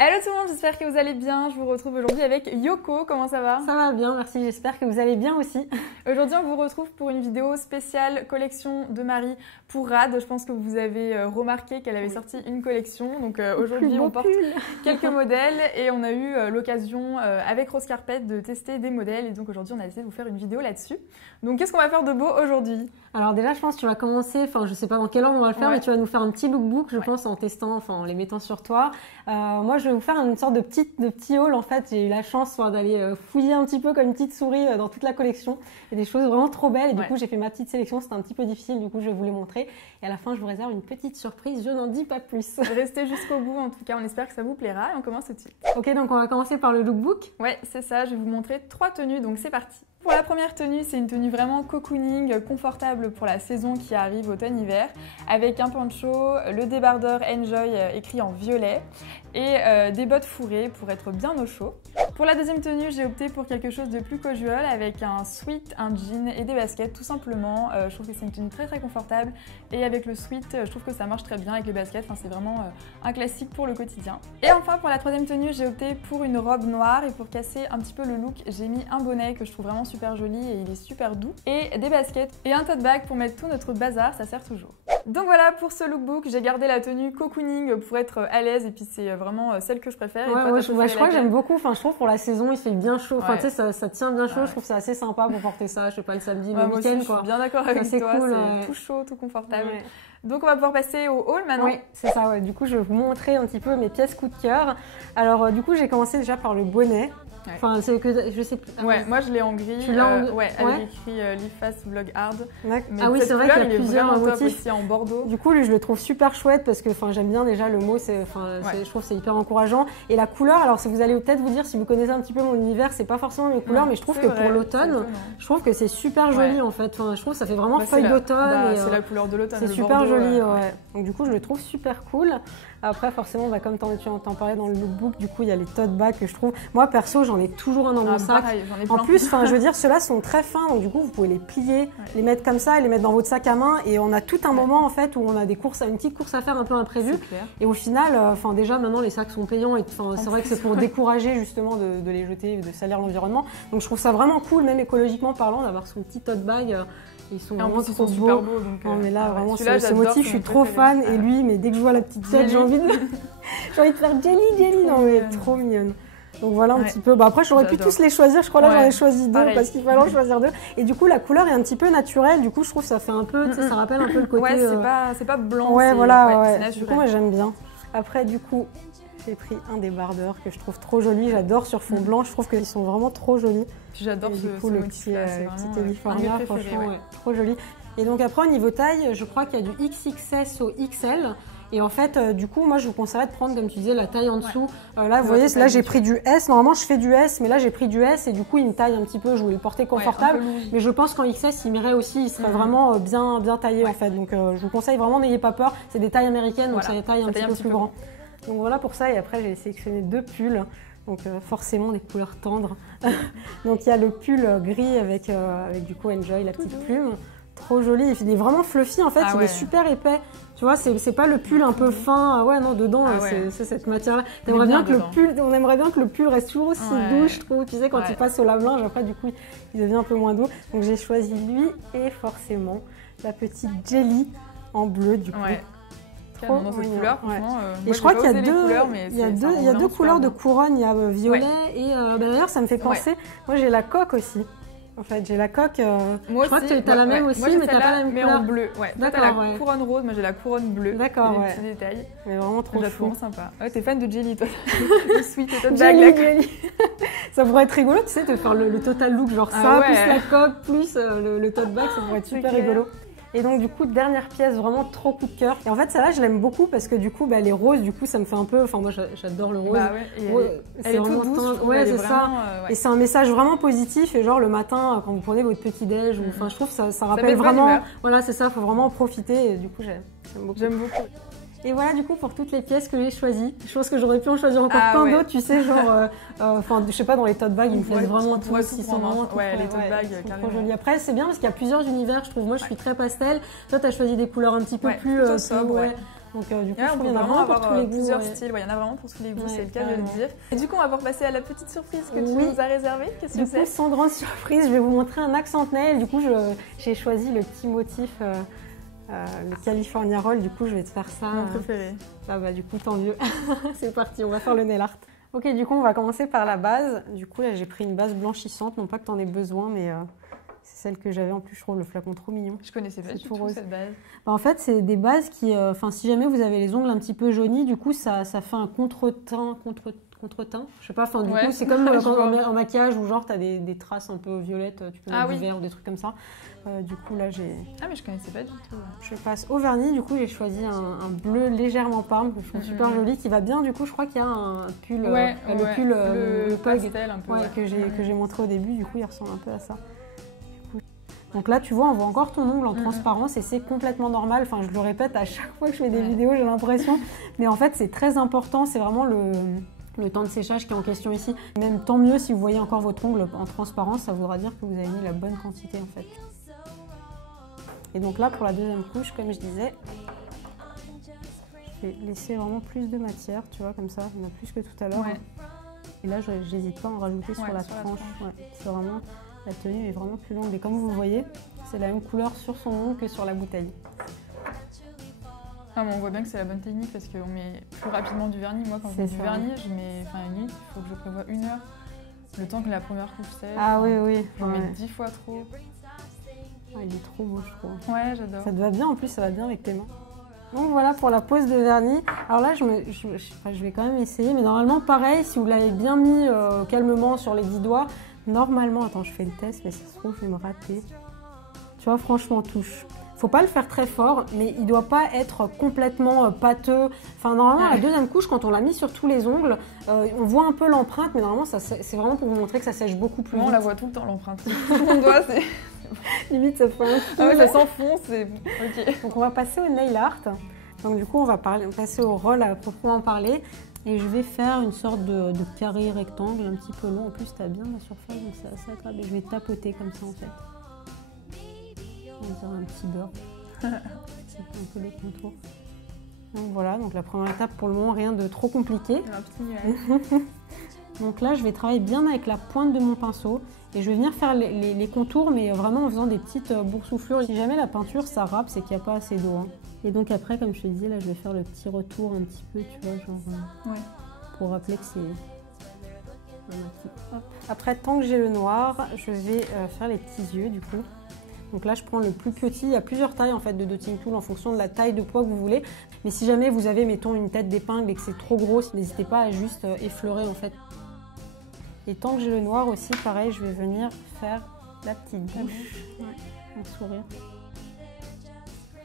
Hello tout le monde, j'espère que vous allez bien. Je vous retrouve aujourd'hui avec Yoko. Comment ça va? Ça va bien, merci. J'espère que vous allez bien aussi. Aujourd'hui, on vous retrouve pour une vidéo spéciale collection de Marie pour Rad. Je pense que vous avez remarqué qu'elle avait sorti une collection. Donc aujourd'hui, on porte quelques modèles et on a eu l'occasion avec Rose Carpet de tester des modèles. Et donc aujourd'hui, on a essayé de vous faire une vidéo là-dessus. Donc qu'est-ce qu'on va faire de beau aujourd'hui? Alors déjà, je pense que tu vas commencer, enfin je sais pas dans quel ordre on va le faire, mais tu vas nous faire un petit lookbook, je pense, en testant, enfin en les mettant sur toi. Moi, je vais vous faire une sorte de petit haul en fait. J'ai eu la chance d'aller fouiller un petit peu comme une petite souris dans toute la collection. Il y a des choses vraiment trop belles et du coup, j'ai fait ma petite sélection. C'était un petit peu difficile, du coup, je vais vous les montrer. Et à la fin, je vous réserve une petite surprise. Je n'en dis pas plus. Restez jusqu'au bout, en tout cas, on espère que ça vous plaira et on commence tout de suite. Ok, donc on va commencer par le lookbook. Ouais, c'est ça. Je vais vous montrer 3 tenues, donc c'est parti. Pour la première tenue, c'est une tenue vraiment cocooning, confortable pour la saison qui arrive automne-hiver, avec un poncho, le débardeur Enjoy écrit en violet et des bottes fourrées pour être bien au chaud. Pour la deuxième tenue, j'ai opté pour quelque chose de plus casual avec un sweat, un jean et des baskets tout simplement. Je trouve que c'est une tenue très confortable et avec le sweat, je trouve que ça marche très bien avec les baskets. Enfin, c'est vraiment un classique pour le quotidien. Et enfin, pour la troisième tenue, j'ai opté pour une robe noire et pour casser un petit peu le look, j'ai mis un bonnet que je trouve vraiment super joli et il est super doux et des baskets et un tote bag pour mettre tout notre bazar, ça sert toujours. Donc voilà pour ce lookbook, j'ai gardé la tenue cocooning pour être à l'aise et puis c'est vraiment celle que je préfère. Ouais, je crois que j'aime beaucoup, enfin je trouve pour la saison il fait bien chaud, enfin tu sais ça tient bien chaud, je trouve ça assez sympa pour porter ça, je sais pas le samedi, le week-end quoi. Je suis bien d'accord avec toi, cool, c'est tout chaud, tout confortable. Donc on va pouvoir passer au haul maintenant. Oui, c'est ça, ouais. Du coup je vais vous montrer un petit peu mes pièces coup de cœur. Alors du coup j'ai commencé déjà par le bonnet. Enfin, c'est que je sais plus. Ouais, moi je l'ai en gris. Tu l'as en gris? Ouais, avec écrit Live Fast Vlog Hard. Mais oui, c'est vrai qu'il y a plusieurs motifs aussi en bordeaux. Du coup, lui, je le trouve super chouette parce que j'aime bien déjà le mot, je trouve que c'est hyper encourageant. Et la couleur, alors vous allez peut-être vous dire, si vous connaissez un petit peu mon univers, c'est pas forcément mes couleurs, mais je trouve que pour l'automne, je trouve que c'est super joli en fait. Enfin, je trouve que ça fait vraiment feuille d'automne. C'est la couleur de l'automne. C'est super joli, ouais. Donc du coup, je le trouve super cool. Après, forcément, comme tu en parlais dans le lookbook, du coup, il y a les tote bags que je trouve. Moi, perso, j'en ai toujours un dans mon sac. Pareil, en plus, je veux dire, ceux-là sont très fins, donc du coup, vous pouvez les plier, les mettre comme ça et les mettre dans votre sac à main. Et on a tout un moment en fait où on a une petite course à faire un peu imprévue. Et au final, déjà maintenant, les sacs sont payants et c'est vrai que c'est pour décourager justement de les jeter, de salir l'environnement. Donc, je trouve ça vraiment cool, même écologiquement parlant, d'avoir son petit tote bag. Ils sont vraiment trop beaux. Super beaux. Donc, non, mais là, vraiment, ce motif, je suis trop fan. Et lui, mais dès que je vois la petite tête, j'ai envie de faire Jelly. Non, mais trop mignonne. Donc voilà un petit peu. Après, j'aurais pu tous les choisir. Je crois là, j'en ai choisi 2 parce qu'il fallait en choisir 2. Et du coup, la couleur est un petit peu naturelle. Du coup, je trouve que ça fait un peu, ça rappelle un peu le côté. Ouais, c'est pas blanc. Ouais, voilà. Du coup, moi, j'aime bien. Après, du coup, j'ai pris un débardeur que je trouve trop joli. J'adore sur fond blanc. Je trouve qu'ils sont vraiment trop jolis. J'adore ce motif-là. C'est petit Elifornia, franchement, trop joli. Et donc après, au niveau taille, je crois qu'il y a du XXS au XL. Et en fait, du coup, moi, je vous conseillerais de prendre, comme tu disais, la taille en dessous. Là, vous voyez, là, j'ai pris du S. Normalement, je fais du S, mais là, j'ai pris du S et du coup, il me taille un petit peu. Je voulais le porter confortable. Mais je pense qu'en XS, il m'irait aussi. Il serait vraiment bien taillé, en fait. Donc, je vous conseille vraiment, n'ayez pas peur. C'est des tailles américaines, donc ça les taille un petit peu plus grand. Donc, voilà pour ça. Et après, j'ai sélectionné 2 pulls. Donc forcément des couleurs tendres. Donc il y a le pull gris avec du coup Enjoy, la petite plume. Trop joli, il est vraiment fluffy en fait, il est super épais. Tu vois, c'est pas le pull un peu fin, non, dedans c'est cette matière-là. On aimerait bien que le pull reste toujours aussi doux, je trouve. Tu sais, quand il passe au lave-linge, après du coup il devient un peu moins doux. Donc j'ai choisi lui et forcément la petite Jelly en bleu du coup. Dans cette couleur, et je crois qu'il y a deux couleurs de couronne, il y a violet et d'ailleurs ça me fait penser, moi j'ai la coque aussi. En fait, j'ai la coque. Moi je crois que tu as la même aussi, mais tu n'as pas la même couleur. Mais en bleu. Ouais. Toi, tu as la couronne rose, moi j'ai la couronne bleue. D'accord. Des petits détails. Mais vraiment trop chou. Vraiment sympa. Ouais, t'es fan de Jelly, toi. Le sweet et Jelly. Ça pourrait être rigolo, tu sais, de faire le total look, genre ça, plus la coque, plus le tote bag, ça pourrait être super rigolo. Et donc du coup, dernière pièce, vraiment trop coup de cœur. Et en fait, celle-là, je l'aime beaucoup parce que du coup, les roses, du coup, ça me fait un peu... Enfin, moi, j'adore le rose. Elle est toute douce. Ouais, c'est ça. Et c'est un message vraiment positif. Et genre, le matin, quand vous prenez votre petit-déj, enfin, je trouve que ça rappelle vraiment... Voilà, c'est ça, il faut vraiment en profiter. Et du coup, j'aime beaucoup. Et voilà du coup pour toutes les pièces que j'ai choisies. Je pense que j'aurais pu en choisir encore plein d'autres, tu sais, genre, je sais pas, dans les tote bags, ils me plaisent vraiment tous, ils sont vraiment tous les tote bags, trop jolis. Après, c'est bien parce qu'il y a plusieurs univers, je trouve. Moi, je suis très pastel. Toi, tu as choisi des couleurs un petit peu plus sobres. Donc du coup, on peut vraiment avoir pour tous les goûts, plusieurs styles. Il y en a vraiment pour tous les goûts, c'est le cas de le dire. Et du coup, on va pouvoir passer à la petite surprise que tu nous as réservée. Qu'est-ce que c'est? Du coup, sans grande surprise, je vais vous montrer un accent nail. Du coup, j'ai choisi le petit motif, le California Roll. Du coup, je vais te faire ça. Mon préféré. Ah bah du coup, tant mieux. C'est parti, on va faire le nail art. Ok, du coup, on va commencer par la base. Du coup, là, j'ai pris une base blanchissante. Non pas que tu en aies besoin, mais c'est celle que j'avais. En plus, je trouve le flacon trop mignon. Je connaissais pas du tout cette base. Bah, en fait, c'est des bases qui... si jamais vous avez les ongles un petit peu jaunis, du coup, ça fait un contre-teint. Je sais pas, du coup, c'est comme en maquillage où genre, tu as des traces un peu violettes, tu peux mettre du vert ou des trucs comme ça. Du coup, là, j'ai... Ah, mais je connaissais pas du tout. Je passe au vernis. Du coup, j'ai choisi un bleu légèrement parme, que je trouve super joli, qui va bien. Du coup, je crois qu'il y a un pull, le pull pug pastel, un peu, que j'ai montré au début. Du coup, il ressemble un peu à ça. Donc là, tu vois, on voit encore ton ongle en transparence et c'est complètement normal. Enfin, je le répète à chaque fois que je fais des vidéos, j'ai l'impression. Mais en fait, c'est très important. C'est vraiment le temps de séchage qui est en question ici. Même tant mieux si vous voyez encore votre ongle en transparence, ça voudra dire que vous avez mis la bonne quantité en fait. Et donc là, pour la deuxième couche, comme je disais, je vais laisser vraiment plus de matière, tu vois, comme ça. Il y en a plus que tout à l'heure. Ouais. Et là, je n'hésite pas à en rajouter sur la tranche. C'est vraiment... La tenue est vraiment plus longue et comme vous voyez, c'est la même couleur sur son ongle que sur la bouteille. Ah, mais on voit bien que c'est la bonne technique parce qu'on met plus rapidement du vernis. Moi, quand je mets du vernis, je mets, limite, il faut que je prévoie 1 heure. Le temps que la première couche sèche. Ah oui. J'en mets 10 fois trop. Ah, il est trop beau, je trouve. Ouais, j'adore. Ça te va bien, en plus, ça va bien avec tes mains. Donc voilà pour la pose de vernis. Alors là, je vais quand même essayer, mais normalement, pareil, si vous l'avez bien mis calmement sur les 10 doigts, normalement, attends, je fais le test, mais ça se trouve, je vais me rater. Tu vois, franchement, touche. Faut pas le faire très fort, mais il doit pas être complètement pâteux. Enfin, normalement, la deuxième couche, quand on l'a mis sur tous les ongles, on voit un peu l'empreinte, mais normalement, c'est vraiment pour vous montrer que ça sèche beaucoup plus vite. On la voit tout le temps, l'empreinte. Tout mon doigt, c'est... Limite, ça fait un fou. Ah ouais, ça s'enfonce, c'est... Ok. Donc, on va passer au nail art. Donc, du coup, on va passer au roll à proprement parler. Et je vais faire une sorte de carré rectangle un petit peu long. En plus, tu as bien la surface, donc c'est assez agréable. Et je vais tapoter comme ça, en fait. On dirait un petit beurre. C'est un peu les contours. Donc voilà, donc la première étape, pour le moment, rien de trop compliqué. Un petit nuage. Donc là, je vais travailler bien avec la pointe de mon pinceau. Et je vais venir faire les contours, mais vraiment en faisant des petites boursouflures. Si jamais la peinture, ça râpe, c'est qu'il n'y a pas assez d'eau. Hein. Et donc après, comme je te disais, là, je vais faire le petit retour un petit peu, tu vois, genre... pour rappeler que c'est... Après, tant que j'ai le noir, je vais faire les petits yeux, du coup. Donc là, je prends le plus petit. Il y a plusieurs tailles, en fait, de dotting tool en fonction de la taille de poids que vous voulez. Mais si jamais vous avez, mettons, une tête d'épingle et que c'est trop gros, n'hésitez pas à juste effleurer, en fait. Et tant que j'ai le noir aussi, pareil, je vais venir faire la petite bouche, un sourire.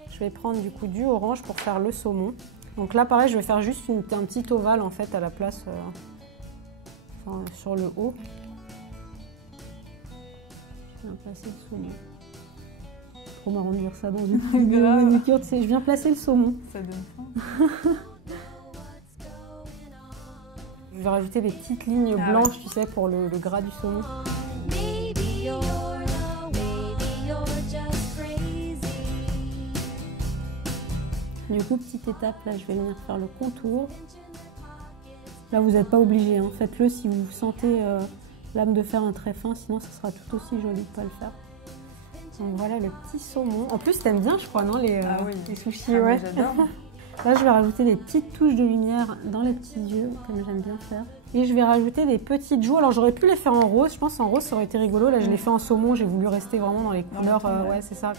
Je vais prendre du coup du orange pour faire le saumon. Donc là, pareil, je vais faire juste un petit ovale en fait à la place, sur le haut. Je viens placer le saumon. Trop marrant de dire ça dans une manucure, tu sais, je viens placer le saumon. Ça donne faim. Je vais rajouter des petites lignes blanches, tu sais, pour le gras du saumon. Du coup, petite étape, là, je vais venir faire le contour. Là, vous n'êtes pas obligé, hein. Faites-le si vous sentez l'âme de faire un trait fin, sinon ça sera tout aussi joli de ne pas le faire. Donc voilà le petit saumon. En plus, t'aimes bien, je crois, non, les sushis, ouais. J'adore. Là, je vais rajouter des petites touches de lumière dans les petits yeux, comme j'aime bien faire. Et je vais rajouter des petites joues. Alors, j'aurais pu les faire en rose. Je pense qu'en rose, ça aurait été rigolo. Là, je l'ai fait en saumon. J'ai voulu rester vraiment dans les couleurs. Ouais, c'est ça.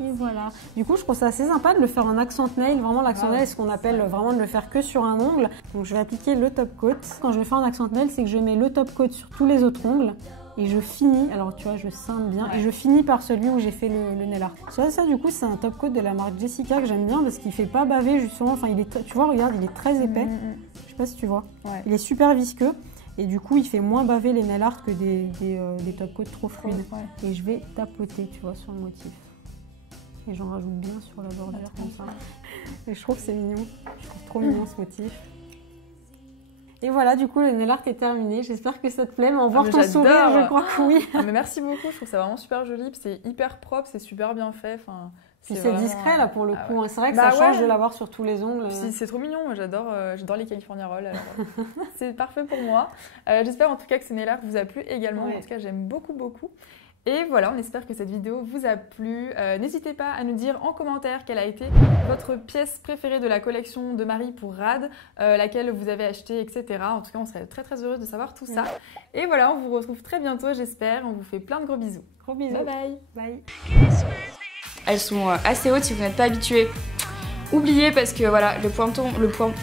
Et voilà. Du coup, je trouve ça assez sympa de le faire en accent nail. Vraiment, l'accent nail, c'est ce qu'on appelle vraiment de le faire que sur un ongle. Donc, je vais appliquer le top coat. Quand je le fais en accent nail, c'est que je mets le top coat sur tous les autres ongles. Et je finis, alors tu vois, je scinde bien, et je finis par celui où j'ai fait le nail art. Ça, du coup, c'est un top coat de la marque Jessica que j'aime bien parce qu'il fait pas baver justement. Enfin, tu vois, regarde, il est très épais. Je sais pas si tu vois. Ouais. Il est super visqueux. Et du coup, il fait moins baver les nail art que des top coats trop fluides. Ouais. Et je vais tapoter, tu vois, sur le motif. Et j'en rajoute bien sur la bordure comme ça. Et je trouve que c'est mignon. Je trouve trop mignon ce motif. Et voilà, du coup, le nail art est terminé. J'espère que ça te plaît. Mais en voir ton sourire, je crois que oui. Mais merci beaucoup. Je trouve ça vraiment super joli. C'est hyper propre, c'est super bien fait. Enfin, Puis c'est discret là pour le coup, ouais. C'est vrai que ça change de l'avoir sur tous les ongles. C'est trop mignon, moi j'adore les California Rolls, alors c'est parfait pour moi. J'espère en tout cas que ce nail art vous a plu également, en tout cas j'aime beaucoup. Et voilà, on espère que cette vidéo vous a plu. N'hésitez pas à nous dire en commentaire quelle a été votre pièce préférée de la collection de Marie pour Rad, laquelle vous avez acheté, etc. En tout cas, on serait très heureuse de savoir tout ça. Et voilà, on vous retrouve très bientôt, j'espère. On vous fait plein de gros bisous. Gros bisous. Bye bye. Bye. Elles sont assez hautes si vous n'êtes pas habitué. Oubliez parce que voilà, le pointon... Le pointon...